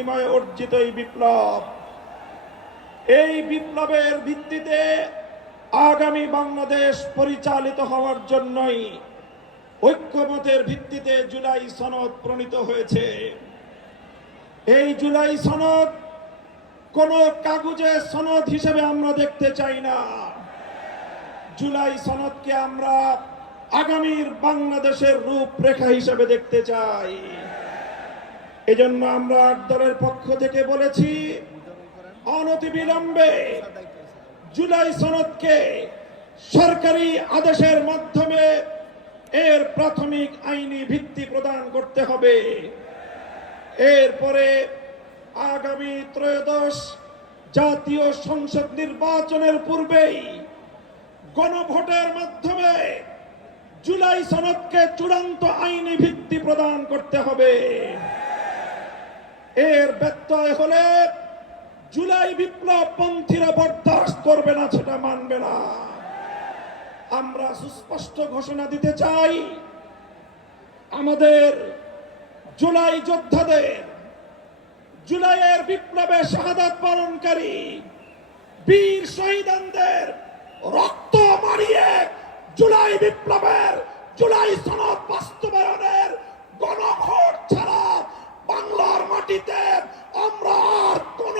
বিনিময়ে অর্জিত এই বিপ্লব। এই বিপ্লবের ভিত্তিতে আগামী বাংলাদেশ পরিচালিত হওয়ার জন্যই ঐক্যমতের ভিত্তিতে জুলাই সনদ প্রণীত হয়েছে। এই জুলাই সনদ কোন কাগজে সনদ হিসেবে আমরা দেখতে চাই না। জুলাই সনদকে আমরা আগামীর বাংলাদেশের রূপরেখা হিসেবে দেখতে চাই। এজন্য আমরা আট দলের পক্ষ থেকে বলেছি অনতিবিলম্বে জুলাই সনদকে সরকারি আদেশের মাধ্যমে এর প্রাথমিক আইনি ভিত্তি প্রদান করতে হবে। এরপরে আগামী ত্রয়োদশ জাতীয় সংসদ নির্বাচনের পূর্বেই গণভোটের মাধ্যমে জুলাই সনদকে চূড়ান্ত আইনি ভিত্তি প্রদান করতে হবে। এর ব্যত্যয় হলে জুলাই বিপ্লব পন্থীরা বরদাস্ত করবে না, সেটা মানবে না। আমরা সুস্পষ্ট ঘোষণা দিতে চাই, আমাদের জুলাই যোদ্ধাদের, জুলাইয়ের বিপ্লবে শাহাদাত পালনকারী বীর শহীদানদের রক্ত মারিয়ে জুলাই বিপ্লবের জুলাই সনদ বাস্তবায়নের গণভোট ছাড়া বাংলার মাটিতে আমরা আর কোনো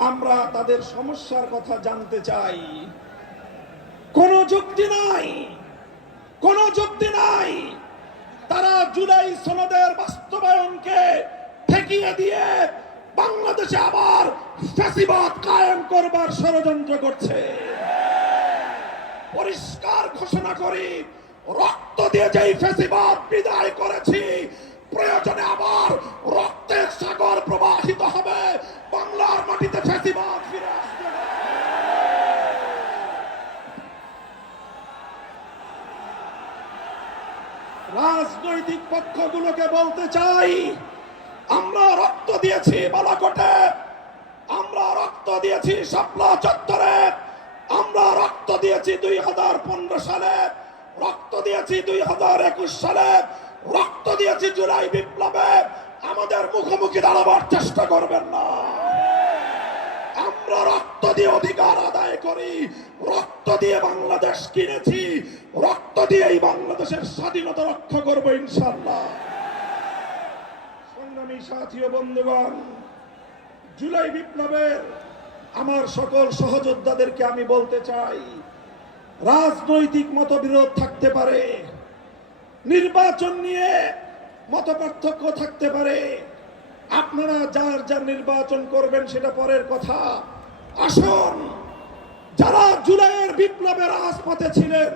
আমরা তাদের সমস্যার কথা জানতে চাই। কোনো যুক্তি নাই। কোনো যুক্তি নাই। তারা জুলাই সনদের বাস্তবায়নকে ঠেকিয়ে দিয়ে বাংলাদেশে আবার ফ্যাসিবাদ কায়েম করবার ষড়যন্ত্র করছে। পরিষ্কার ঘোষণা করি, রক্ত দিয়ে যেই ফেসিবাদ বিদায় করেছি, প্রয়োজনে আবার রক্তের সাগর প্রবাহিত হবে। রাজনৈতিক পক্ষগুলোকে বলতে চাই, আমরা রক্ত দিয়েছি বালাকোটে, আমরা রক্ত দিয়েছি শাপলা চত্বরে, আমরা রক্ত দিয়েছি দুই হাজার পনেরো সালে, রক্ত দিয়েছি দুই হাজার একুশ সালে, রক্ত দিয়েছি জুলাই বিপ্লবে, আমাদের মুখোমুখি দাঁড়াবার চেষ্টা করবেন না। আমরা রক্ত দিয়ে অধিকার আদায় করি। রক্ত দিয়ে বাংলাদেশ কিনেছি। রক্ত দিয়ে এই বাংলাদেশের স্বাধীনতা রক্ষা করব ইনশাল্লাহ সংগ্রামী সাথী বন্ধুগণ, জুলাই বিপ্লবের আমার সকল সহযোদ্ধাদেরকে আমি বলতে চাই, রাজনৈতিক মতবিরোধ থাকতে পারে, নির্বাচন নিয়ে মত থাকতে পারে। আপনারা যার যার নির্বাচন করবেন সেটা পরের কথা। আসুন, যারা জুলাইয়ের বিপ্লবের রাজপথে ছিলেন,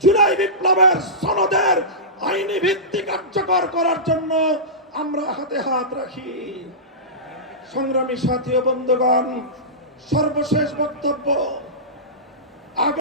জুলাই বিপ্লবের সনদের আইনি ভিত্তি কার্যকর করার জন্য আমরা হাতে হাত রাখি। সংগ্রামী সাথী বন্ধুগণ, সর্বশেষ বক্তব্য